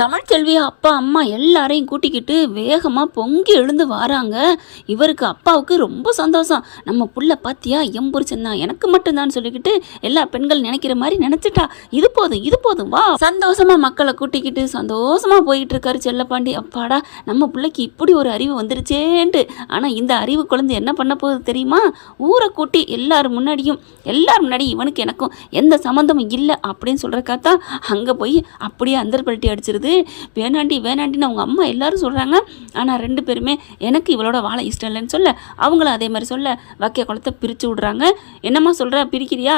தமிழ்ச்செல்வி அப்பா அம்மா எல்லாரையும் கூட்டிக்கிட்டு வேகமாக பொங்கி எழுந்து வராங்க. இவருக்கு அப்பாவுக்கு ரொம்ப சந்தோஷம். நம்ம புள்ள பாத்தியா எம்புரிச்சன் தான், எனக்கு மட்டும்தான் சொல்லிக்கிட்டு எல்லா பெண்கள் நினைக்கிற மாதிரி நினைச்சிட்டா. இது போதும் இது போதும் வா. சந்தோஷமா மக்களை கூட்டிக்கிட்டு சந்தோஷமா போயிட்டு இருக்காரு செல்லப்பாண்டி. அப்பாடா நம்ம பிள்ளைக்கு இப்படி ஒரு அறிவு வந்துருச்சேன்ட்டு. ஆனால் இந்த அறிவு குழந்தை என்ன பண்ண போகுது தெரியுமா? ஊரை கூட்டி எல்லாரும் முன்னாடி இவனுக்கு எனக்கும் எந்த சம்மந்தமும் இல்லை அப்படின்னு சொல்கிறக்காத்தான் அங்கே போய் அப்படியே அந்தர் பல்ட்டி அடிச்சிருது. வேணாண்டின்னு அவங்க அம்மா எல்லாரும் சொல்கிறாங்க. ஆனால் 2 பேருமே எனக்கு இவளோட வாழ இஷ்டம் இல்லைன்னு சொல்ல, அவங்களும் அதே மாதிரி சொல்ல வக்கிய குளத்தை பிரித்து விட்றாங்க. என்னம்மா சொல்கிற, பிரிக்கிறியா?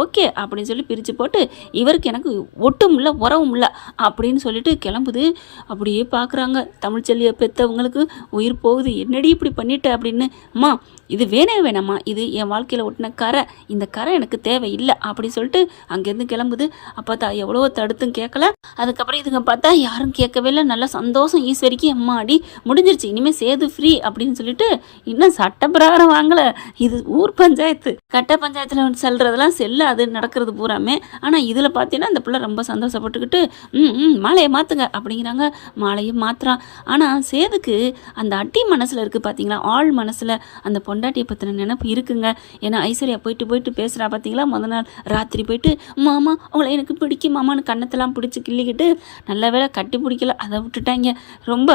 ஓகே அப்படின்னு சொல்லி பிரித்து போட்டு இவருக்கு எனக்கு ஒட்டும் இல்லை உறவும் இல்லை அப்படின்னு சொல்லிட்டு கிளம்புது. அப்படியே பார்க்குறாங்க. தமிழ்ச்செல்வியை பெற்றவங்களுக்கு உயிர் போகுது. என்னடி இப்படி பண்ணிட்ட அப்படின்னு. அம்மா இது வேணாமா, இது என் வாழ்க்கையில் ஒட்டின கரை, இந்த கரை எனக்கு தேவையில்லை அப்படின்னு சொல்லிட்டு அங்கேருந்து கிளம்புது. அப்போ எவ்வளோ தடுத்தும் கேட்கல. அதுக்கப்புறம் இதுங்க பார்த்தா யாரும் கேட்கவே இல்லை. நல்லா சந்தோஷம் ஈஸ்வரிக்கு. அம்மாடி முடிஞ்சிருச்சு, இனிமேல் சேது ஃப்ரீ அப்படின்னு சொல்லிட்டு இன்னும் சட்ட பிரகாரம் வாங்கலை. இது ஊர் பஞ்சாயத்து, கட்ட பஞ்சாயத்தில் செல்றதெல்லாம் செல்லாது நடக்கிறது பூராமே. ஆனால் இதில் பார்த்தீங்கன்னா அந்த பிள்ளை ரொம்ப சந்தோஷப்பட்டுக்கிட்டு மாலையை மாற்றுங்க அப்படிங்கிறாங்க. மாலையை மாற்றுறான். ஆனால் சேதுக்கு அந்த அட்டி மனசில் இருக்குது பார்த்தீங்களா, ஆள் மனசில் அந்த பொண்டாட்டியை பற்றின நினைப்பு இருக்குங்க. ஏன்னா ஐஸ்வர்யா போயிட்டு பேசுகிறா பார்த்தீங்களா. முதல் நாள் ராத்திரி போயிட்டு மாமா அவங்கள எனக்கு பிடிக்கும் மாமான்னு கண்ணத்தெல்லாம் பிடிச்சி கிள்ளிக்கிட்டு, நல்ல வேலை கட்டி பிடிக்கல, அதை விட்டுட்டாங்க. ரொம்ப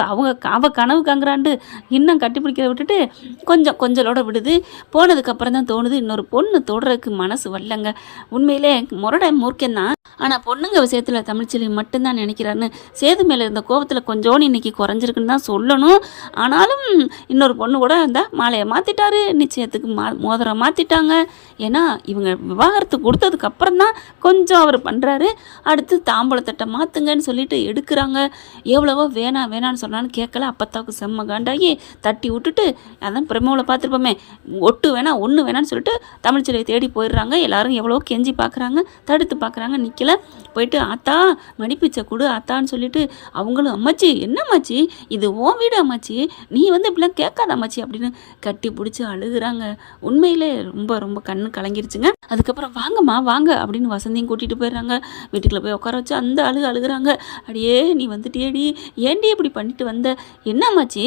அவ கனவு காங்குறாண்டு இன்னும் கட்டி பிடிக்கிறத விட்டுட்டு கொஞ்சலோட விடுது. போனதுக்கப்புறம் தான் தோணுது இன்னொரு பொண்ணு தொடுறதுக்கு மனசு வரலங்க. உண்மையிலே முரட மூர்க்கந்தான். ஆனால் பொண்ணுங்க விஷயத்தில் தமிழ்ச்செல்வி மட்டும்தான் நினைக்கிறாருன்னு சேது மேலே இருந்த கோபத்தில் கொஞ்சோன்னு இன்னைக்கு குறைஞ்சிருக்குன்னு தான் சொல்லணும். ஆனாலும் இன்னொரு பொண்ணு கூட அந்த மாலையை மாற்றிட்டாரு, நிச்சயத்துக்கு மோதிரம் மாற்றிட்டாங்க. ஏன்னா இவங்க விவாகரத்து கொடுத்ததுக்கு அப்புறம் தான் கொஞ்சம் அவர் பண்ணுறாரு. அடுத்து தாம்பூலத்தட்டை மாற்றுங்கன்னு சொல்லிட்டு எடுக்கிறாங்க. எவ்வளவோ வேணான்னு சொன்னான்னு கேட்கல. அப்பத்தாவுக்கு செம்ம காண்டாகி தட்டி விட்டுட்டு, அதான் பிரமோவில் பார்த்துருப்போமே, ஒட்டு வேணாம் ஒன்று வேணான்னு சொல்லிட்டு தமிழ்ச்செல்வியை தேடி போயிடுறாங்க. எல்லாரும் எவ்வளோ கெஞ்சி பார்க்குறாங்க, தடுத்து பார்க்குறாங்க, நிற்கல. போயிட்டு ஆத்தா மடிப்பிச்சை கொடு ஆத்தான்னு சொல்லிட்டு அவங்களும் அம்மாச்சி என்னம்மாச்சி இது ஓன் வீடு அம்மாச்சி, நீ இப்படிலாம் கேட்காத அம்மாச்சி அப்படின்னு கட்டி பிடிச்சி அழுகுறாங்க. உண்மையிலே ரொம்ப ரொம்ப கண்ணு கலங்கிருச்சுங்க. அதுக்கப்புறம் வாங்கம்மா வாங்க அப்படின்னு வசந்தியும் கூட்டிகிட்டு போயிடுறாங்க. வீட்டுக்குள்ளே போய் உட்கார வச்சு அந்த அழுகுறாங்க. அடியே நீ வந்துட்டியேடி, ஏண்டி இப்படி பண்ணிட்டு வந்த, என்னம்மாச்சி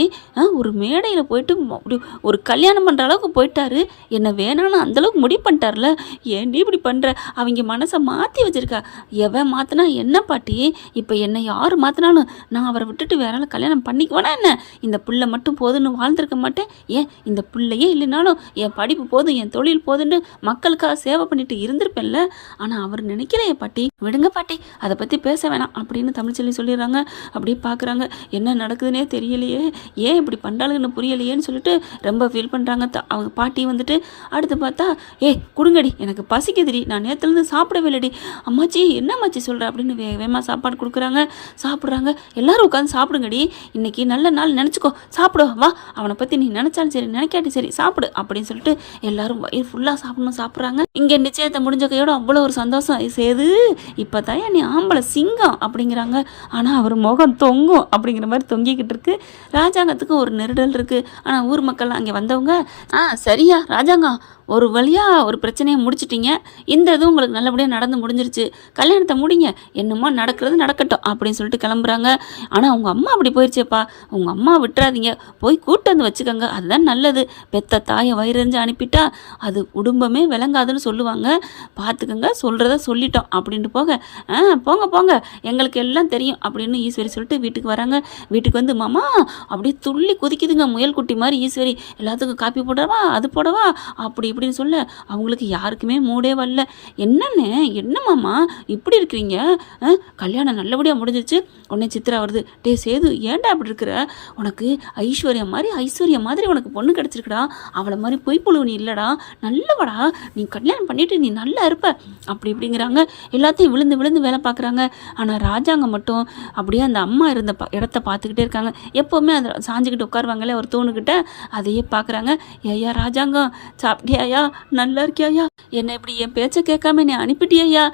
ஒரு மேடையில் போயிட்டு அப்படி ஒரு கல்யாணம் பண்ணுற அளவுக்கு போயிட்டாரு, என்ன வேணான்னு அந்தளவுக்கு முடிவு பண்ணிட்டார்ல, ஏண்டி இப்படி பண்ணுற, அவங்க மனசை மாற்றி வச்சிருக்கா. எவன் மாற்றினா என்ன பாட்டி, இப்போ என்னை யார் மாற்றினாலும் நான் அவரை விட்டுட்டு வேற கல்யாணம் பண்ணிக்குவேனா என்ன, இந்த புள்ள மட்டும் போதுன்னு வாழ்ந்திருக்க மாட்டேன். ஏன் இந்த பிள்ளையே இல்லைனாலும் என் படிப்பு போதும், என் தொழில் போதுன்னு மக்களுக்காக சேவை பண்ணிட்டு இருந்திருப்பேன்ல. ஆனால் அவர் நினைக்கலையே பாட்டி, விடுங்க பாட்டி, அதை பற்றி பேச வேணாம் அப்படின்னு தமிழ்ச்செல்வி சொல்லிடுறாங்க. அப்படியே பார்க்குறாங்க, என்ன நடக்குதுன்னே தெரியலையே, ஏன் இப்படி பண்ணுறாளுன்னு புரியலையேன்னு சொல்லிட்டு ரொம்ப ஃபீல் பண்ணுறாங்க. அவங்க பாட்டி அடுத்து பார்த்தா, குடுங்கடி எனக்கு பசிக்குதுடி, நான் நேற்றுலேருந்து சாப்பிடவே இல்லடி. அம்மாச்சி என்னம்மாச்சி சொல்கிற அப்படின்னு வேகமாக சாப்பாடு கொடுக்குறாங்க. சாப்பிட்றாங்க. எல்லாரும் உட்காந்து சாப்பிடுங்கடி, இன்னைக்கு நல்ல நாள் நினச்சிக்கோ, சாப்பிடுவா வா, அவனை பற்றி நீ நினச்சாலும் சரி நினைக்காட்டி சரி சாப்பிடு அப்படின்னு சொல்லிட்டு எல்லாரும் வயிறு ஃபுல்லாக சாப்பிட்றாங்க. இங்கே நிச்சயத்தை முடிஞ்ச கையோட அவ்வளோ ஒரு சந்தோஷம். சேது இப்போ தான் நீ ஆம்பளை சிங்கம் அப்படிங்கிறாங்க. ஆனால் அவர் முகம் தொங்கும் அப்படிங்கிற மாதிரி தொங்கிக்கிட்டு இருக்கு. ராஜாங்கத்துக்கு ஒரு நெருடல் இருக்குது. ஆனால் ஊர் மக்கள் அங்கே வந்தவங்க சரியா ராஜாங்கம் ஒரு வழியாக ஒரு பிரச்சனையை முடிச்சிட்டிங்க, இந்த இது உங்களுக்கு நல்லபடியாக நடந்து முடிஞ்சிருச்சு, கல்யாணத்தை முடிங்க, என்னமோ நடக்கிறது நடக்கட்டும் அப்படின்னு சொல்லிட்டு கிளம்புறாங்க. ஆனால் உங்கள் அம்மா அப்படி போயிடுச்சேப்பா, உங்கள் அம்மா விட்டுறாதீங்க, போய் கூட்டு வந்து வச்சுக்கோங்க, அதுதான் நல்லது. பெத்த தாயை வயிறறிஞ்சு அனுப்பிட்டா அது குடும்பமே விளங்காதுன்னு சொல்லுவாங்க, பார்த்துக்கோங்க, சொல்கிறத சொல்லிட்டோம் அப்படின்ட்டு போங்க எங்களுக்கு எல்லாம் தெரியும் அப்படின்னு ஈஸ்வரி சொல்லிட்டு வீட்டுக்கு வராங்க. வீட்டுக்கு வந்து மாமா அப்படியே துள்ளி குதிக்குதுங்க முயல் குட்டி மாதிரி ஈஸ்வரி. எல்லாத்துக்கும் காப்பி போடவா அது போடவா அப்படி அப்படின்னு சொல்ல அவங்களுக்கு யாருக்குமே மூடே வரல. என்னம்மாம்மா இப்படி இருக்கிறீங்க, கல்யாணம் நல்லபடியாக முடிஞ்சிச்சு, உடனே சித்ரா வருது. டே சேது ஏன்டா அப்படி இருக்கிற, உனக்கு ஐஸ்வர்யா மாதிரி உனக்கு பொண்ணு கிடச்சிருக்குடா, அவளை மாதிரி பொய் புழு நீ இல்லைடா, நல்லவடா, நீ கல்யாணம் பண்ணிட்டு நீ நல்லா இருப்ப அப்படி இப்படிங்கிறாங்க. எல்லாத்தையும் விழுந்து வேலை பார்க்குறாங்க. ஆனால் ராஜாங்க மட்டும் அப்படியே அந்த அம்மா இருந்த இடத்த பார்த்துக்கிட்டே இருக்காங்க. எப்போவுமே அதை சாஞ்சிக்கிட்டு உட்காருவாங்களே ஒரு தூணுக்கிட்ட, அதையே பார்க்குறாங்க. ஐயா ராஜாங்கம் சாப்பிட்டியாயா, நல்லா இருக்கியாயா, என்னை இப்படி என் பேச்சை கேட்காம என்னை அனுப்பிட்டியா,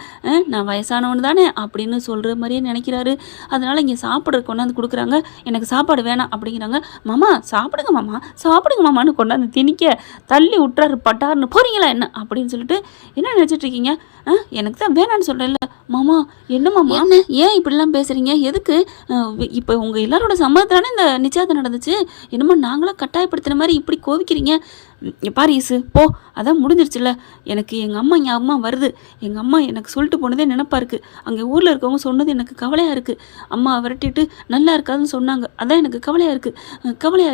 நான் வயசானவனு தானே அப்படின்னு சொல்கிற மாதிரியே நினைக்கிறாரு. அதனால் இங்கே சாப்பிட்ற கொண்டாந்து கொடுக்குறாங்க. எனக்கு சாப்பாடு வேணாம் அப்படிங்கிறாங்க. மாமா சாப்பிடுங்க மாமா, சாப்பிடுங்க மாமான்னு கொண்டாந்து திணிக்க தள்ளி விட்டுறாரு. பட்டாருன்னு போகிறீங்களா என்ன அப்படின்னு சொல்லிட்டு, என்ன நினச்சிட்டு இருக்கீங்க, எனக்கு தான் வேணான்னு சொல்கிறேன்ல. மாமா என்ன மாமா, என்ன ஏன் இப்படிலாம் பேசுகிறீங்க, எதுக்கு? இப்போ உங்கள் எல்லாரோட சம்மதத்தானே இந்த நிச்சயத்தை நடந்துச்சு, என்னமோ நாங்களாம் கட்டாயப்படுத்தின மாதிரி இப்படி கோவிக்கிறீங்க. பாரு ஈசு போ, அதான் முடிஞ்சிருச்சுல்ல. எனக்கு எங்கள் அம்மா அம்மா வருது. எங்கள் அம்மா எனக்கு சொல்லிட்டு போனதே நினப்பா இருக்குது. அங்கே ஊரில் இருக்கவங்க சொன்னது எனக்கு கவலையாக இருக்குது. அம்மா விரட்டிட்டு நல்லா இருக்காதுன்னு சொன்னாங்க, அதான் எனக்கு கவலையாக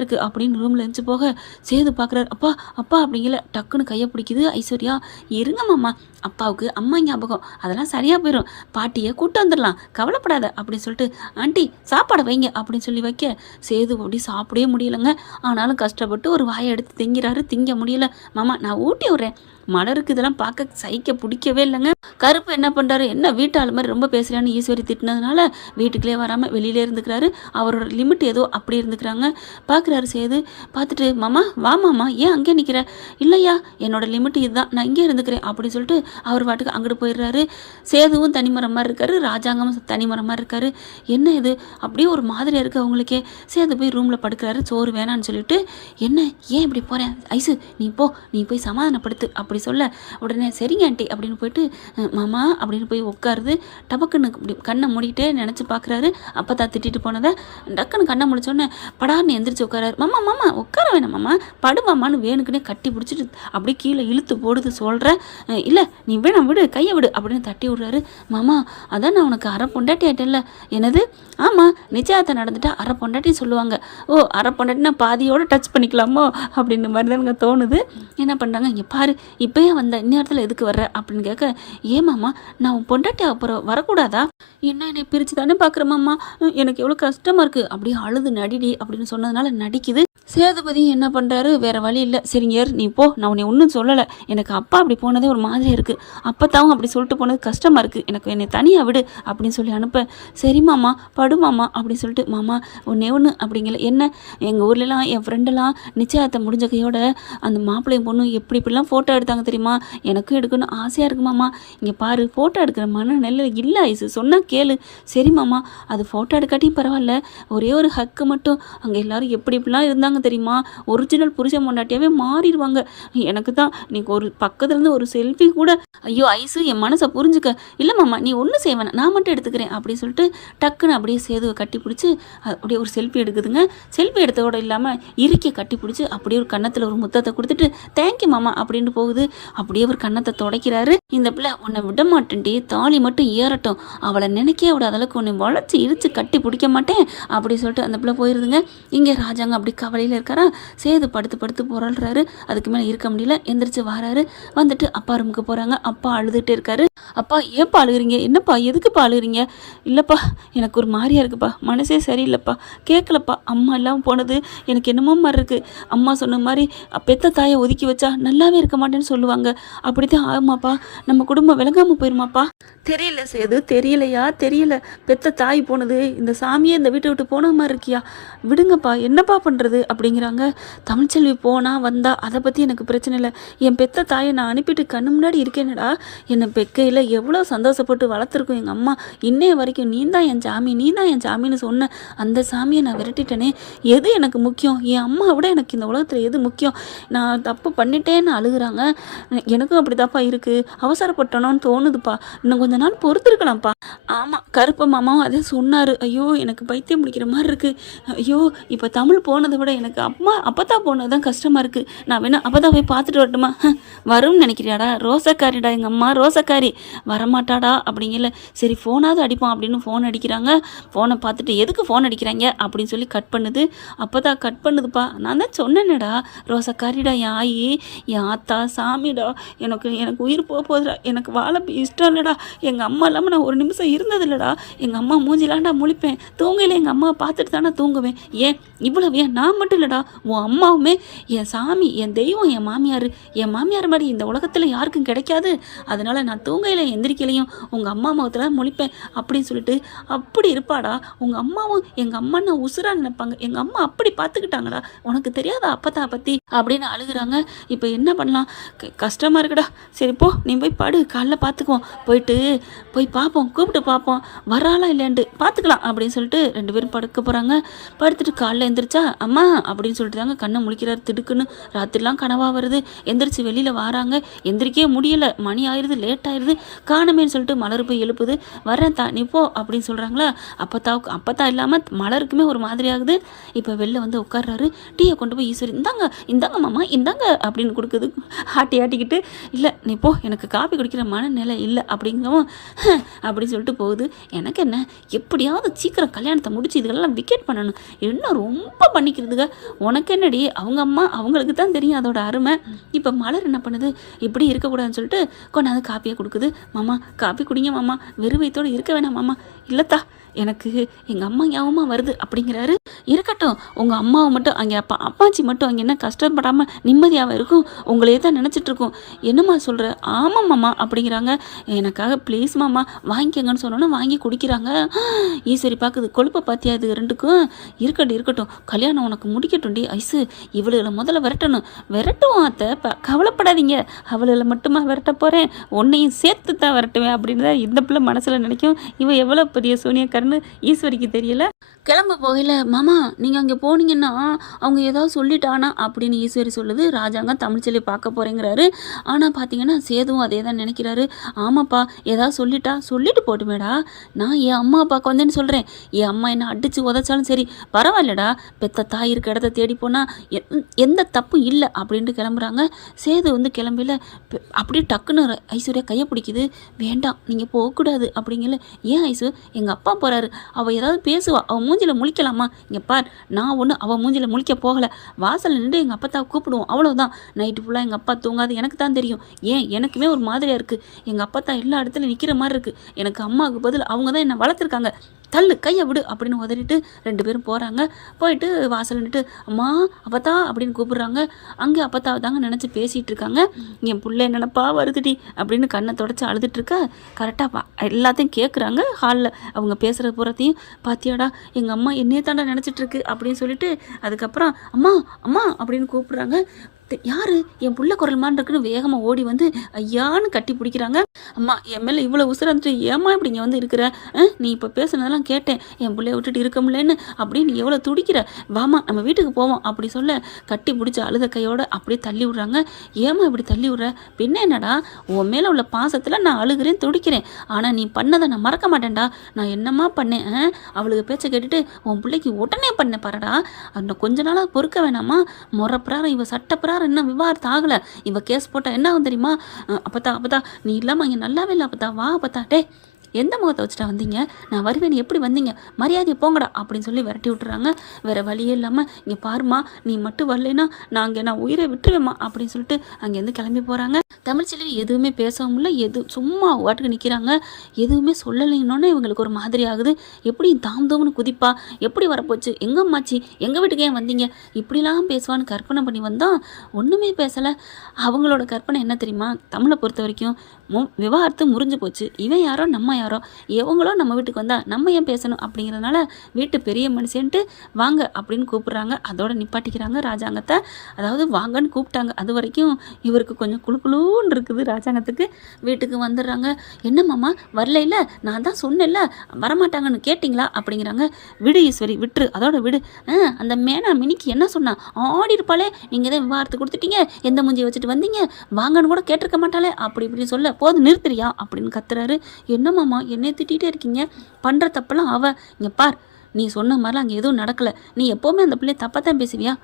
இருக்குது அப்படின்னு ரூமில் இருந்துச்சு போக சேது பார்க்குறாரு. அப்பா அப்பா அப்படிங்கல டக்குன்னு கையை பிடிக்குது ஐஸ்வர்யா. இருங்க மாமா, அப்பாவுக்கு அம்மா ஞாபகம், அதெல்லாம் சரியாக போயிடும், பாட்டியை கூட்டு வந்துடலாம், கவலைப்படாத அப்படின்னு சொல்லிட்டு, ஆண்டி சாப்பாடை வைங்க அப்படின்னு சொல்லி வைக்க சேது அப்படி சாப்பிடவே முடியலைங்க. ஆனாலும் கஷ்டப்பட்டு ஒரு வாயை எடுத்து திங்கிறாரு. திங்க முடியல. மாமா நான் ஊட்டி விட்றேன். மலருக்கு இதெல்லாம் பார்க்க சைக்க பிடிக்கவே இல்லைங்க. கருப்பு என்ன பண்ணுறாரு, என்ன வீட்டாள் மாதிரி ரொம்ப பேசுகிறான்னு ஈஸ்வரி திட்டினதுனால வீட்டுக்குள்ளே வராமல் வெளியிலே இருந்துக்கிறாரு. அவரோட லிமிட் ஏதோ அப்படி இருந்துக்கிறாங்க. பார்க்குறாரு சேது. பார்த்துட்டு மாமா வா மாமா, ஏன் அங்கே நிற்கிற? இல்லையா என்னோட லிமிட் இதுதான், நான் இங்கே இருந்துக்கிறேன் அப்படின்னு சொல்லிட்டு அவர் பாட்டுக்கு அங்கிட்டு போயிடுறாரு. சேதுவும் தனிமரம் மாதிரி இருக்காரு, ராஜாங்கமும் தனிமரம் மாதிரி இருக்காரு. என்ன இது அப்படியே ஒரு மாதிரியாக இருக்குது அவங்களுக்கே. சேது போய் ரூமில் படுக்கிறாரு. சோறு வேணான்னு சொல்லிட்டு, என்ன ஏன் இப்படி போகிறேன் ஐசு, நீ போய் சமாதானப்படுத்து அப்படி சொல்ல உடனே சரிங்க ஆண்டி அப்படின்னு போயிட்டு மாமா அப்படின்னு போய் உட்காருது. டபக்குன்னு இப்படி கண்ணை மூடிக்கிட்டே நினச்சி பார்க்குறாரு. அப்போ தான் திட்டிட்டு போனதை டக்குன்னு கண்ணை முடிச்சோடனே படார்னு எந்திரிச்சு உட்காராரு. மாமா உட்கார வேணாம் மாமா, படுமாமான்னு வேணுக்குன்னே கட்டி பிடிச்சிட்டு அப்படியே கீழே இழுத்து போடுது. சொல்கிறேன் இல்லை நீ வேணாம் விடு, கையை விடு அப்படின்னு தட்டி விடுறாரு. மாமா அதான் நான் உனக்கு அரை பொண்டாட்டி ஆயிட்டேன்ல. என்னது? ஆமாம், நிச்சயத்தை நடந்துட்டா அரை பொண்டாட்டின்னு சொல்லுவாங்க. ஓ அரை பொண்டாட்டினா பாதியோடு டச் பண்ணிக்கலாமோ அப்படின்னு மாதிரி தானுங்க தோணுது. என்ன பண்ணுறாங்க, இங்கே பாரு இப்போயே வந்த இந்நேரத்தில் எதுக்கு வர்ற அப்படின்னு கேட்க, ஏமாம்மா நான் உன் பொண்டாட்டி அப்புறம் வரக்கூடாதா? என்ன என்னை பிரித்து தானே பார்க்குறமாம்மா, எனக்கு எவ்வளோ கஷ்டமாக இருக்குது அப்படியே அழுது நடிடி அப்படின்னு சொன்னதுனால நடிக்குது. சேதுபதி என்ன பண்ணுறாரு, வேறு வழி இல்லை, சரிங்க நீ போ, நான் உன்னை ஒன்றும் சொல்லலை, எனக்கு அப்பா அப்படி போனதே ஒரு மாதிரியாக இருக்குது, அப்பத்தாவும் அப்படி சொல்லிட்டு போனது கஷ்டமாக இருக்குது, எனக்கு என்னை தனியாக விடு அப்படின்னு சொல்லி அனுப்ப. சரி மாமா படுமாமா அப்படின்னு சொல்லிட்டு, மாமா ஒன்று அப்படிங்கல. என்ன எங்கள் ஊர்லலாம் என் ஃப்ரெண்டெல்லாம் நிச்சயத்தை முடிஞ்ச கையோட அந்த மாப்பிள்ளையும் பொண்ணு எப்படி இப்படிலாம் ஃபோட்டோ எடுத்தாங்க தெரியுமா, எனக்கும் எடுக்கணும்னு ஆசையாக இருக்குது மாமா. இங்கே பாரு ஃபோட்டோ எடுக்கிற மனநிலை இல்லை ஐசு, சொன்னால் கேளு. சரி மாமா அது ஃபோட்டோ எடுக்காட்டியும் பரவாயில்ல, ஒரே ஒரு ஹக்கு மட்டும். அங்கே எல்லோரும் எப்படி இப்படிலாம் இருந்தாங்க தெரியுமா, ஒரிஜினல் புருஷன் பொண்டாட்டியாவே மாறிடுவாங்க. எனக்கு தான் நீங்கள் ஒரு பக்கத்துலேருந்து ஒரு செல்ஃபி கூட, ஐயோ ஐசு என் மனசை புரிஞ்சுக்க. இல்லை மாமா நீ ஒன்றும் செய்வேன், நான் மட்டும் எடுத்துக்கிறேன் அப்படின்னு சொல்லிட்டு டக்குன்னு அப்படியே சேதுவை கட்டி பிடிச்சி அப்படியே ஒரு செல்ஃபி எடுக்குதுங்க. செல்ஃபி எடுத்தோட இல்லாமல் இறுக்கி கட்டி பிடிச்சி அப்படியே ஒரு கன்னத்தில் ஒரு முத்தத்தை கொடுத்துட்டு தேங்க்யூ மாமா அப்படின்ட்டு போகுது. அப்படியே ஒரு கன்னத்தை துடைக்கிறாரு. இந்த பிள்ளை உன்னை விட மாட்டேன்டி, தாலி மட்டும் ஏறட்டும், அவளை நினைக்கே விடாத அளவுக்கு உன்னை வளைச்சி இழுத்து கட்டி பிடிக்க மாட்டேன் அப்படி சொல்லிட்டு அந்த பிள்ளை போயிருதுங்க. இங்கே ராஜாங்க அப்படி கவலையில் இருக்காரா. சேது படுத்து புரள்றாரு. அதுக்கு மேலே இருக்க முடியல, எந்திரிச்சு வராரு. வந்துட்டு அப்பா ரூமுக்கு போகிறாங்க. அப்பா அழுதுகிட்டே இருக்காரு. அப்பா ஏன்ப்பா அழுகுறீங்க, என்னப்பா எதுக்குப்பா அழுகுறீங்க? இல்லைப்பா எனக்கு ஒரு மாதிரியாக இருக்குப்பா, மனசே சரியில்லைப்பா, கேட்கலப்பா, அம்மா இல்லாமல் போனது எனக்கு என்னமோ மாதிரி இருக்குது. அம்மா சொன்ன மாதிரி பெத்த தாயை ஒதுக்கி வச்சா நல்லாவே இருக்க மாட்டேன்னு சொல்லுவாங்க, அப்படித்தான் ஆகுமாப்பா, நம்ம குடும்பம் விளங்காமல் போயிருமாப்பா. தெரியல சேது, தெரியல, பெத்த தாய் போனது, இந்த சாமியே இந்த வீட்டை விட்டு போன மாதிரி இருக்கியா, விடுங்கப்பா என்னப்பா பண்ணுறது அப்படிங்கிறாங்க. தமிழ்ச்செல்வி போனா வந்தா அதை பற்றி எனக்கு பிரச்சனை இல்லை, என் பெத்த தாயை நான் அனுப்பிட்டு கண்ணு முன்னாடி இருக்கேனடா, என்னை பெக்கையில் எவ்வளோ சந்தோஷப்பட்டு வளர்த்துருக்கோம் எங்கள் அம்மா, இன்னைய வரைக்கும் நீ தான் என் சாமின்னு சொன்ன அந்த சாமியை நான் விரட்டிட்டேனே, எது எனக்கு முக்கியம், என் அம்மாவை விட எனக்கு இந்த உலகத்தில் எது முக்கியம், நான் தப்பு பண்ணிட்டேன்னு அழுகுறாங்க. எனக்கும் அப்படி தாப்பா இருக்குது, அவசரப்பட்டனோன்னு தோணுதுப்பா, இன்னும் கொஞ்ச நாள் பொறுத்திருக்கலாம்ப்பா. ஆமாம் கருப்ப மாமாவும் அதே சொன்னார். ஐயோ எனக்கு பைத்தியம் பிடிக்கிற மாதிரி இருக்குது, ஐயோ இப்போ தமிழ் போனதை விட எனக்கு அப்பதான் போனது தான் கஷ்டமாக இருக்குது, நான் வேணா அப்பதான் போய் பார்த்துட்டு வரட்டுமா? வரும்னு நினைக்கிறியாடா, ரோசக்காரிடா எங்கள் அம்மா, ரோசக்காரி வரமாட்டாடா அப்படிங்கல. சரி ஃபோனாவது அடிப்போம் அப்படின்னு ஃபோன் அடிக்கிறாங்க. ஃபோனை பார்த்துட்டு எதுக்கு ஃபோன் அடிக்கிறாங்க அப்படின்னு சொல்லி கட் பண்ணுது. அப்போ தான் கட் பண்ணுதுப்பா, நான் தான் சொன்னேனேடா ரோசக்காரிடா, என் ஆயி என் ஆத்தா சாமிடா, எனக்கு உயிர் போகுதுடா, எனக்கு வாழ இஷ்டம் இல்லைடா, எங்கள் அம்மா இல்லாமல் நான் ஒரு நிமிஷம் இருந்தது இல்லைடா, எங்கள் அம்மா மூஞ்சிலாண்டா முழிப்பேன், தூங்கல எங்கள் அம்மாவை பார்த்துட்டு தானே தூங்குவேன், ஏன் இவ்வளவு ஏன் நான் மட்டும் இல்லைடா, உன் அம்மாவுமே என் சாமி, என் தெய்வம், என் மாமியார் மாதிரி இந்த உலகத்தில் யாருக்கும் கிடைக்காது. அதனால நான் தூங்கையில் எந்திரிக்கலையும் உங்கள் அம்மா முகத்தில் முழிப்பேன் அப்படின்னு சொல்லிட்டு அப்படி இருப்பாடா. உங்கள் அம்மாவும் எங்கள் அம்மா நான் உசுராக நினைப்பாங்க. எங்கள் அம்மா அப்படி பார்த்துக்கிட்டாங்கடா, உனக்கு தெரியாதா அப்பத்தா பற்றி அப்படின்னு அழுகுறாங்க. இப்போ என்ன பண்ணலாம், கஷ்டமாக இருக்குடா. சரி போ, நீ போய் படு, காலைல பார்த்துக்குவோம், போய் பார்ப்போம், கூப்பிட்டு பார்ப்போம், வராளா இல்லைன்ட்டு பார்த்துக்கலாம் அப்படின்னு சொல்லிட்டு 2 பேரும் படுக்க போகிறாங்க. படுத்துட்டு காலைல எந்திரிச்சா அம்மா அப்படின்னு சொல்லிட்டு தாங்க கண்ணை முழிக்கிறாரு. திடுக்குன்னு ராத்திரிலாம் கனவாக வருது. எந்திரிச்சு வெளியில் வராங்க. எந்திரிக்கவே முடியலை, மணி ஆயிடுது, லேட் ஆயிடுது. காணமேன்னு சொல்லிட்டு மலர் போய் எழுப்புது. வரேன் தா நீ போ அப்படின்னு சொல்கிறாங்களா. அப்பத்தா இல்லாமல் மலருக்குமே ஒரு மாதிரி ஆகுது. இப்போ வெளில வந்து உட்கார்றாரு. டீயை கொண்டு போய் ஈஸ்வரி இந்தாங்க மாமா இந்தாங்க அப்படின்னு கொடுக்குது. ஆட்டிக்கிட்டு இல்லை நீ போ, எனக்கு காப்பி குடிக்கிற மனநிலை இல்லை அப்படிங்கவும் அப்படின்னு சொல்லிட்டு போகுது. எனக்கு என்ன, எப்படியாவது சீக்கிரம் கல்யாணத்தை முடிச்சு இதுக்கெல்லாம் விக்கெட் பண்ணணும். இன்னும் ரொம்ப பண்ணிக்கிறதுங்க. உனக்கு என்னடி, அவங்க அம்மா அவங்களுக்கு தான் தெரியும் அதோட அருமை. இப்போ மலர் என்ன பண்ணுது, இப்படி இருக்கக்கூடாதுன்னு சொல்லிட்டு கொண்டாந்து காப்பியை கொடுக்குது. மாமா காப்பி குடிங்க மாமா, வெறும் வயித்தோடு இருக்க வேணாம் மாமா. இல்லைத்தா, எனக்கு எங்கள் அம்மா ஞாபகமாக வருது அப்படிங்கிறாரு. இருக்கட்டும், உங்கள் அம்மாவை மட்டும் அங்கே அப்பாச்சி மட்டும் அங்கே என்ன கஷ்டப்படாமல் நிம்மதியாக இருக்கும், உங்களையே தான் நினச்சிட்ருக்கோம். என்னம்மா சொல்கிற? ஆமாம் மாமா அப்படிங்கிறாங்க. எனக்காக ப்ளீஸ் மாமா வாங்கிக்கங்கன்னு சொன்னோன்னா வாங்கி குடிக்கிறாங்க. ஈஸ்வரி பார்க்குது, கொழுப்பை பார்த்தியா இது ரெண்டுக்கும்? இருக்கட்டும், கல்யாணம் உனக்கு முடிக்கட்டும்டி ஐஸு. இவளுகளை முதல்ல விரட்டுவோம் அத்தை, கவலைப்படாதீங்க. அவளுகளை மட்டுமா விரட்ட போகிறேன், உன்னையும் சேர்த்து தான் விரட்டுவேன் அப்படின்னு தான் இந்த பிள்ளை மனசில் நினைக்கும். இவன் எவ்வளோ பெரிய சோனியக்காரன்னு ஈஸ்வரிக்கு தெரியல. கிளம்ப போகல, மாமா நீங்கள் அங்கே போனீங்கன்னா அவங்க ஏதாவது சொல்லிட்டானா அப்படின்னு ஈஸ்வரி சொல்லுது. ராஜாங்க தமிழ்ச்செல்வி பார்க்க போகிறேங்கிறாரு. ஆனால் பார்த்தீங்கன்னா சேதுவும் அதே தான் நினைக்கிறாரு. ஆமாப்பா, ஏதாவது சொல்லிட்டு போட்டுமேடா, நான் என் அம்மா அப்பாவுக்கு வந்தேன்னு சொல்கிறேன். என் அம்மா என்ன அடித்து உதச்சாலும் சரி பரவாயில்லடா, பெத்த தாய் இருக்க இடத்த தேடி போனால் எந்த தப்பும் இல்லை அப்படின்ட்டு கிளம்புறாங்க. சேது வந்து கிளம்பில அப்படியே டக்குன்னு ஐஸ்வர்யா கையை பிடிக்குது. வேண்டாம் நீங்கள் போகக்கூடாது அப்படிங்கல. ஏன் ஐசு, எங்கள் அப்பா போகிறாரு, அவள் ஏதாவது பேசுவா, அவள் மூஞ்சில் முழிக்கலாமா? இங்கே பார், நான் ஒன்று அவள் மூஞ்சில் முழிக்க போகலை. வாசலில் நின்று எங்கள் அப்பா தான் கூப்பிடுவோம், அவ்வளோதான். நைட்டு ஃபுல்லாக எங்கள் அப்பா தூங்காது, எனக்கு தான் தெரியும். ஏன் எனக்குமே ஒரு மாதிரியாக இருக்குது. எங்கள் அப்பா தான் எல்லா இடத்துலையும் நிற்கிற மாதிரி இருக்குது. எனக்கு அம்மாவுக்கு பதில் அவங்க தான் என்னை வளர்த்துருக்காங்க. தள்ளு, கையை விடு அப்படின்னு உதறிட்டு 2 பேரும் போகிறாங்க. போயிட்டு வாசல் நின்றுட்டு அம்மா அப்பத்தா அப்படின்னு கூப்பிடுறாங்க. அங்கே அப்பத்தாவை தாங்க நினச்சி பேசிகிட்டு இருக்காங்க. என் பிள்ளை நினப்பா வருதுடி அப்படின்னு கண்ணை தொடச்சி அழுதுட்டுருக்க. கரெக்டாக எல்லாத்தையும் கேட்குறாங்க. ஹாலில் அவங்க பேசுகிற பூரத்தையும். பாத்தியாடா, எங்கள் அம்மா என்னையே தாண்டா நினச்சிட்ருக்கு அப்படின்னு சொல்லிட்டு அதுக்கப்புறம் அம்மா அப்படின்னு கூப்பிடுறாங்க. யாரு, என் புள்ள குரல்மான் இருக்குன்னு வேகமாக ஓடி வந்து ஐயான்னு கட்டி பிடிக்கிறாங்க. அம்மா என் மேலே இவ்வளோ உசுரந்துட்டு ஏமா இப்படி இங்கே வந்து இருக்கிற, நீ இப்போ பேசுனதெல்லாம் கேட்டேன், என் பிள்ளைய விட்டுட்டு இருக்க முடியலன்னு அப்படின்னு நீ எவ்வளோ துடிக்கிற, வாமா நம்ம வீட்டுக்கு போவோம் அப்படி சொல்ல கட்டி பிடிச்ச அழுத கையோட அப்படியே தள்ளி விட்றாங்க. ஏமா இப்படி தள்ளி விட்ற? பின்ன என்னடா, உன் மேலே உள்ள பாசத்தில் நான் அழுகிறேன் துடிக்கிறேன், ஆனால் நீ பண்ணதை நான் மறக்க மாட்டேன்டா. நான் என்னம்மா பண்ணேன், அவளுக்கு பேச்சை கேட்டுட்டு உன் பிள்ளைக்கு உடனே பண்ண பாருடா. அந்த கொஞ்ச நாளாக பொறுக்க வேணாமா? முறை பிரகாரம் இவ சட்ட பிரகாரம் இன்னும் விவாகரத்து ஆகலை, இவ கேஸ் போட்டால் என்ன ஆகும் தெரியுமா? அப்பத்தா நீ இல்லாமல் இங்கே நல்லாவே இல்லை. அப்பத்தா வா அப்பத்தா, டே எந்த முகத்தை வச்சுட்டா வந்தீங்க? நான் வருவேன், எப்படி வந்தீங்க? மரியாதையை போங்கடா அப்படின்னு சொல்லி விரட்டி விட்டுறாங்க. வேறு வழியே இல்லாமல் இங்கே பாருமா, நீ மட்டும் வரலைன்னா நான் உயிரை விட்டுருவேம்மா அப்படின்னு சொல்லிட்டு அங்கேருந்து கிளம்பி போகிறாங்க. தமிழ்ச்செல்வி எதுவுமே பேசவும் இல்லை, சும்மா வாட்டுக்கு நிற்கிறாங்க. எதுவுமே சொல்லலைன்னொன்னே இவங்களுக்கு ஒரு மாதிரி ஆகுது. எப்படி தாம்னு குதிப்பா, எப்படி வரப்போச்சு, எங்க அம்மாச்சி, எங்கள் வீட்டுக்கு ஏன் வந்தீங்க, இப்படிலாம் பேசுவான்னு கற்பனை பண்ணி வந்தோம். ஒன்றுமே பேசலை. அவங்களோட கற்பனை என்ன தெரியுமா? தமிழை பொறுத்த வரைக்கும் விவாகரத்து முறிஞ்சு போச்சு, இவன் யாரோ நம்ம யாரோ, எவங்களோ நம்ம வீட்டுக்கு வந்தால் நம்ம ஏன் பேசணும் அப்படிங்கிறதுனால வீட்டு பெரிய மனுஷன்ட்டு வாங்க அப்படின்னு கூப்பிட்றாங்க. அதோட நிப்பாட்டிக்கிறாங்க ராஜாங்கத்தை. அதாவது வாங்கன்னு கூப்பிட்டாங்க. அது வரைக்கும் இவருக்கு கொஞ்சம் குழுக்குழுன்னு இருக்குது ராஜாங்கத்துக்கு. வீட்டுக்கு வந்துடுறாங்க. என்ன மாமா வரல, இல்லை நான் தான் சொன்னேன்ல வரமாட்டாங்கன்னு கேட்டிங்களா அப்படிங்கிறாங்க. விடு ஈஸ்வரி விட்டுரு, அதோட விடு. அந்த மேனா மினிக்கு என்ன சொன்னா, ஆடி இருப்பாளே, நீங்கள் தான் விவாகரத்து கொடுத்துட்டீங்க, எந்த மூஞ்சியை வச்சுட்டு வந்தீங்க, வாங்கன்னு கூட கேட்டிருக்க மாட்டாளே அப்படி இப்படின்னு சொல்ல, போது நிறுத்துறியா அப்படின்னு கத்துறாரு. என்ன மாமா என்னை திட்டிகிட்டே இருக்கீங்க, பண்ணுற தப்பெல்லாம் இங்கே பார், நீ சொன்ன மாதிரிலாம் அங்கே எதுவும் நடக்கலை, நீ எப்போவுமே அந்த பிள்ளைய தப்பாக தான் பேசுவியா?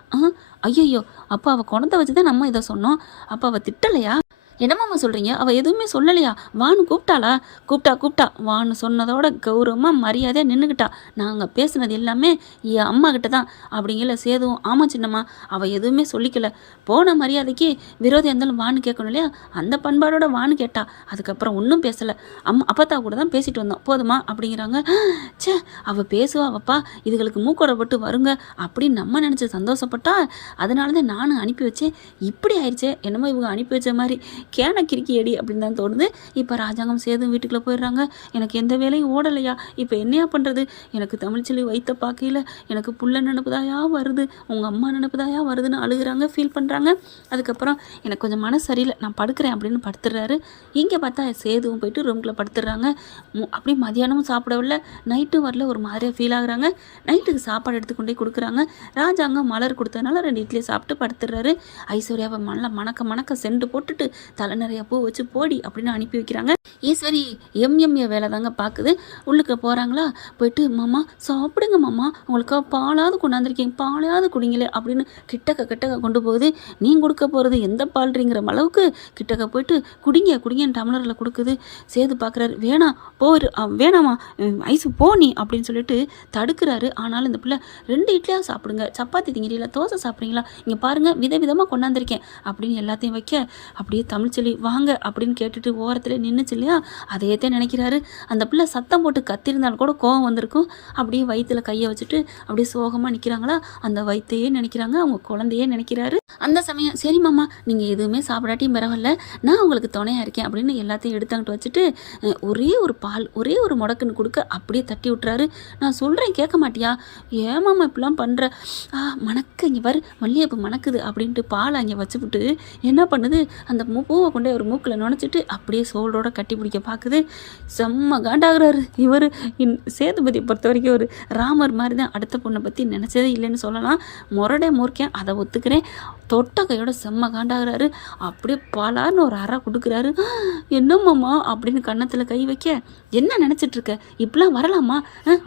ஐயோ அப்போ அவள் குணத்தை வச்சு தான் நம்ம இதை சொன்னோம், அப்போ அவள் திட்டலையா? என்னம்மாம்மா சொல்கிறீங்க? அவள் எதுவுமே சொல்லலையா? வான்னு கூப்பிட்டாளா? கூப்பிட்டா வான்னு சொன்னதோட கௌரவமாக மரியாதையாக நின்றுக்கிட்டா. நாங்கள் பேசுனது எல்லாமே என் அம்மா கிட்ட தான் அப்படிங்கல சேதுவும். ஆமாம் சின்னம்மா, அவள் எதுவுமே சொல்லிக்கல. போன மரியாதைக்கு விரோதம் இருந்தாலும் வான்னு கேட்கணும் இல்லையா, அந்த பண்பாடோட வான்னு கேட்டா. அதுக்கப்புறம் ஒன்றும் பேசலை. அப்பத்தா கூட தான் பேசிட்டு வந்தோம், போதுமா அப்படிங்கிறாங்க. சே, அவள் பேசுவாப்பா, இதுகளுக்கு மூக்கோடப்பட்டு வருங்க அப்படின்னு நம்ம நினச்சி சந்தோஷப்பட்டா. அதனால தான் நானும் அனுப்பி வச்சேன். இப்படி ஆயிடுச்சே, என்னமோ இவங்க அனுப்பி வச்ச மாதிரி கேன கிறுக்கி அடி அப்படின்னு தான் தோணுது. இப்போ ராஜாங்கம் சேதும் வீட்டுக்குள்ளே போயிடுறாங்க. எனக்கு எந்த வேலையும் ஓடலையா, இப்போ என்னையா பண்ணுறது? எனக்கு தமிழ்ச்செல்வி வைத்த பார்க்கையில் எனக்கு புள்ள நினப்புதாயா வருது, உங்கள் அம்மா நினப்புதாயா வருதுன்னு அழுகுறாங்க, ஃபீல் பண்ணுறாங்க. அதுக்கப்புறம் எனக்கு கொஞ்சம் மனசு சரியில்லை, நான் படுக்கிறேன் அப்படின்னு படுத்துடுறாரு. இங்கே பார்த்தா சேதுவும் போயிட்டு ரூம்குள்ளே படுத்துடுறாங்க. அப்படி மதியானமும் சாப்பிடவில்லை, நைட்டும் வரல, ஒரு மாதிரியாக ஃபீல் ஆகுறாங்க. நைட்டுக்கு சாப்பாடு எடுத்துக்கொண்டே கொடுக்குறாங்க. ராஜாங்கம் மலர் கொடுத்ததுனால 2 இட்லியை சாப்பிட்டு படுத்துடுறாரு. ஐஸ்வர்யாவை மணக்க செண்டு போட்டுட்டு தலை நிறைய பூ வச்சு போடி அப்படின்னு அனுப்பி வைக்கிறாங்க. ஈஸ்வரி எம்எம்ஏ வேலை தாங்க பார்க்குது. உள்ளுக்கு போகிறாங்களா, போயிட்டு மாமா சாப்பிடுங்க மாமா, உங்களுக்கு பாலாவது கொண்டாந்துருக்கீங்க, பாலையாவது குடிங்களே அப்படின்னு கிட்டக்க கொண்டு போகுது. நீ கொடுக்க போகிறது எந்த பால்றிங்கிற அளவுக்கு கிட்டக்க போயிட்டு குடிங்கன்னு டம்ளரில் கொடுக்குது. சேது பார்க்குறாரு, வேணாமா ஐஸு போ நீ அப்படின்னு சொல்லிட்டு தடுக்கிறாரு. ஆனாலும் இந்த பிள்ளை 2 இட்லியாக சாப்பிடுங்க, சப்பாத்தி திங்கிறீங்களா, தோசை சாப்பிட்றீங்களா, இங்கே பாருங்கள் விதவிதமாக கொண்டாந்துருக்கேன் அப்படின்னு எல்லாத்தையும் வைக்க, அப்படியே தமிழ்ச்செல்வி வாங்க அப்படின்னு கேட்டுட்டு ஓரத்தில் நின்றுச்சு இல்லையா, அதையத்தான் நினைக்கிறாரு. அந்த பிள்ளை சத்தம் போட்டு கத்திருந்தாலும் கூட கோவம் வந்திருக்கும். அப்படியே வயிற்றுல கையை வச்சுட்டு அப்படியே சோகமாக நிற்கிறாங்களா, அந்த வயிற்றையே நினைக்கிறாங்க, அவங்க குழந்தையே நினைக்கிறாரு. அந்த சமயம் சரி மாமா, நீங்கள் எதுவுமே சாப்பிடாட்டியும் பரவாயில்ல, நான் உங்களுக்கு துணையாக இருக்கேன் அப்படின்னு எல்லாத்தையும் எடுத்தாங்கிட்டு வச்சுட்டு ஒரே ஒரு பால், ஒரே ஒரு முடக்குன்னு கொடுக்க அப்படியே தட்டி விட்டுறாரு. நான் சொல்கிறேன் கேட்க மாட்டியா, ஏமாம்மா இப்படிலாம் பண்ணுற, மணக்க இங்கே பாரு மல்லிகைப்பூ மணக்குது அப்படின்ட்டு பாலை அங்கே வச்சுவிட்டு என்ன பண்ணுது, அந்த பூவை கொண்டே ஒரு மூக்கில் நுழைச்சிட்டு அப்படியே சோளோட கட்டி பிடிக்க பார்க்குது. செம்ம காண்டாகிறாரு இவர். சேதுபதியை பொறுத்த வரைக்கும் ஒரு ராமர் மாதிரி தான். அடுத்த பொண்ணை பற்றி நினச்சதே இல்லைன்னு சொல்லலாம். முரடே மூர்க்கேன், அதை ஒத்துக்கிறேன். தொட்ட கையோட செம்ம காண்டாகிறாரு. அப்படியே பாலார்னு ஒரு அறை கொடுக்குறாரு. என்னம்மாம்மா அப்படின்னு கன்னத்தில் கை வைக்க, என்ன நினச்சிட்ருக்க, இப்படிலாம் வரலாமா,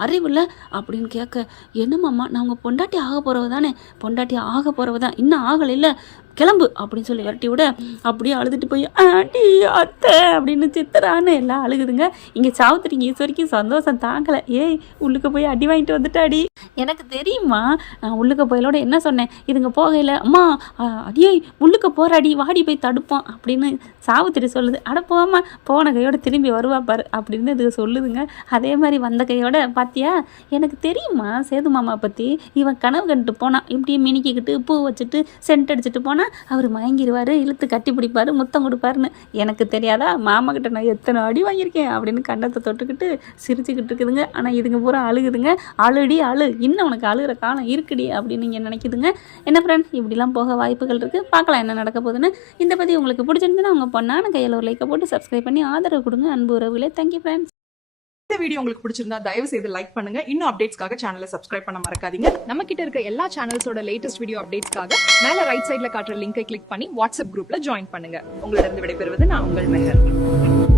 அறிவில்லை அப்படின்னு கேட்க, என்னம்மாம்மா நான் உங்கள் பொண்டாட்டி ஆக போகிறவ தானே, பொண்டாட்டி ஆக போகிறவ தான், இன்னும் ஆகலை இல்லை, கிளம்பு அப்படின்னு சொல்லி விரட்டி விட அப்படியே அழுதுட்டு போய் ஆண்டி அத்தை அப்படின்னு சித்தரான்னு எல்லாம் அழுகுதுங்க. இங்கே சாவுத்திரிங்க ஈஸ்வரிக்கும் சந்தோஷம் தாங்கலை. ஏய் உள்ளுக்கு போய் அடி வாங்கிட்டு வந்துட்டாடி, எனக்கு தெரியுமா, நான் உள்ளுக்க போயிலோட என்ன சொன்னேன், இதுங்க போகையில் அம்மா அடியே உள்ளுக்க போராடி வாடி போய் தடுப்போம் அப்படின்னு சாவுத்திரி சொல்லுது. அட போகாமல் போன கையோட திரும்பி வருவா பாரு அப்படின்னு இதுக்கு சொல்லுதுங்க. அதே மாதிரி வந்த கையோட பார்த்தியா, எனக்கு தெரியுமா சேது மாமா பற்றி, இவன் கனவு கண்டுட்டு போனான், இப்படியே மினிக்கிக்கிட்டு பூ வச்சுட்டு சென்ட் அடிச்சுட்டு போனால் அவர் மயங்கிடுவார், இழுத்து கட்டி பிடிப்பார், முத்தம் கொடுப்பாருன்னு. எனக்கு தெரியாதா, மாமா கிட்ட நான் எத்தனை அடி வாங்கியிருக்கேன் அப்படின்னு கண்டத்தை தொட்டுக்கிட்டு சிரிச்சுக்கிட்டு இருக்குதுங்க. ஆனால் இதுங்க பூரா அழுகுதுங்க. அழுடி இன்னும் உனக்கு அழுகிற காலம் இருக்குடி அப்படின்னு நீங்கள் நினைக்குதுங்க. என்ன ஃப்ரெண்ட்ஸ், இப்படிலாம் போக வாய்ப்புகள் இருக்குது. பார்க்கலாம் என்ன நடக்க போகுதுன்னு. இந்த பற்றி உங்களுக்கு பிடிச்சிருந்துன்னா உங்கள் பொண்ணான கையில் ஒரு லைக்கை போட்டு சப்ஸ்கிரைப் பண்ணி ஆதரவு கொடுங்க அன்பு உறவுகளே. Thank you friends. இந்த வீடியோ உங்களுக்கு பிடிச்சிருந்தா தயவு செய்து லைக் பண்ணுங்க. இன்னும் அப்டேட்ஸ்க்காக சேனலை சப்ஸ்கிரைப் பண்ண மறக்காதீங்க. நம்ம கிட்ட இருக்க எல்லா சேனல்ஸோட லேட்டஸ்ட் வீடியோ அப்டேட்ஸ்க்காக மேல ரைட் சைடுல காட்டுற லிங்கை கிளிக் பண்ணி வாட்ஸ்அப் குரூப்ல ஜாயின் பண்ணுங்க. உங்களிடம் விடைபெறுவது நான் உங்கள் மெஹர்.